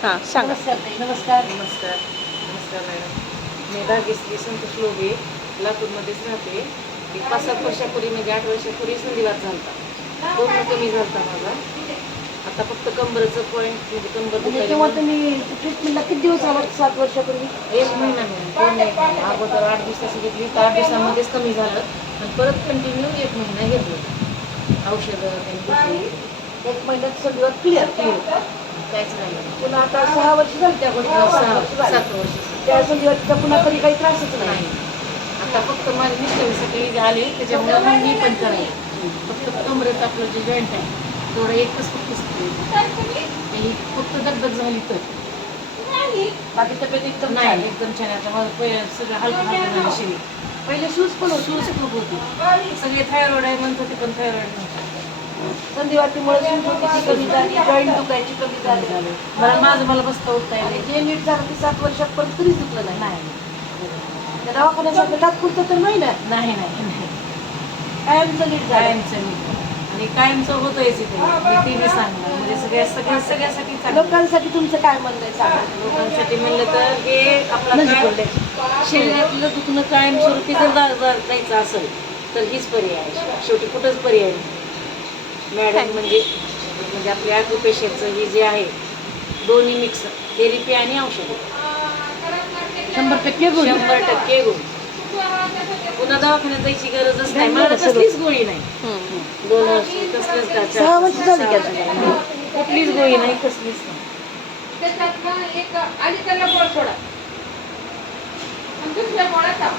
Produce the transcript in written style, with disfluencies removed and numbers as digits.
हां सांगा. नमस्कार ताई. नमस्कार. नमस्कार नमस्कार मॅडम. मी भाग्यश्री संतोष लोभे लातूरमध्येच राहते. एक 5-7 वर्षापूर्वी म्हणजे 8 वर्षापूर्वी संधिवात झाला, पूर्ण कमी झाला माझा. आता फक्त कंबरचं पॉईंट म्हणजे कंबर म्हणजे तेव्हा दुखायला तुम्ही ट्रीटमेंटला किती दिवस आलात? 7 वर्षापूर्वी? 1 महिना मिळून पूर्ण 1 महिना. अगोदर 8 दिवसाची घेतली तर 8 दिवसामध्येच कमी झालं आणि परत कंटिन्यू 1 महिना घेतलं औषधं त्यांनी घेतली. 1 महिन्यात संधिवात क्लिअर. काहीच नाही. पुन्हा आता 6 वर्ष झाली त्या गोष्टीला. 7 वर्ष झाली. 7 वर्ष त्या संधिवातीचा पुन्हा कधी काही त्रासच नाही. नाही. आता फक्त माझे मिस्टर आले त्याच्यामुळे मग मी पण करायला. फक्त कमरेत आपलं जे जॉईंट आहे तेवढं एकच फक्त आणि फक्त दगदग झाली तर बाकी तब्येत एकदम नाही. छान. एकदम छान. आता माझं पहिलं सगळं हलकं हलकं झालं शरीर. पहिले शूज पण होते. सूज खूप होती. सगळे थायरॉइड आहे म्हणत होते पण थायरॉइड नव्हतं. संधिवातीमुळे सूज होती ती कमी झाली, जॉईंट दुखायची कमी झाली. मला बसता उठता आणि येईल. जे नीट झालं ते 7 वर्षात पण तरीच दुखलं नाही. नाही त्या दवाखान्यासारखं तात्पुरतं तर नाही ना. नाही नाही कायमचं नीट झालं. कायमचं नाही. आणि कायमचं होतंयच इथे. मी ते बी सांगणार म्हणजे सगळ्यासाठी चांगलं. लोकांसाठी तुमचं काय म्हणणं आहे सांगा. लोकांसाठी म्हणलं तर हे आपलं शरीरातलं दुखणं कायमस्वरूपी जर जायचं असेल तर हीच पर्याय आहे. शेवटी कुठंच पर्याय नाही. मॅडम म्हणजे आपल्या ॲक्युपेशनचं ही जे आहे दोन्ही मिक्स थेरपी आणि औषध 100% गुण. 100% गुण. पुन्हा दवाखान्यात जायची गरजच नाही. मला कसलीच गोळी नाही. 2 वर्ष कसलंच का 6 वर्ष झाली का तुला? कुठलीच गोळी नाही, कसलीच नाही. त्याच्यात एक आणि त्याला गोळ सोडा आणि दुसऱ्या गोळा टाका.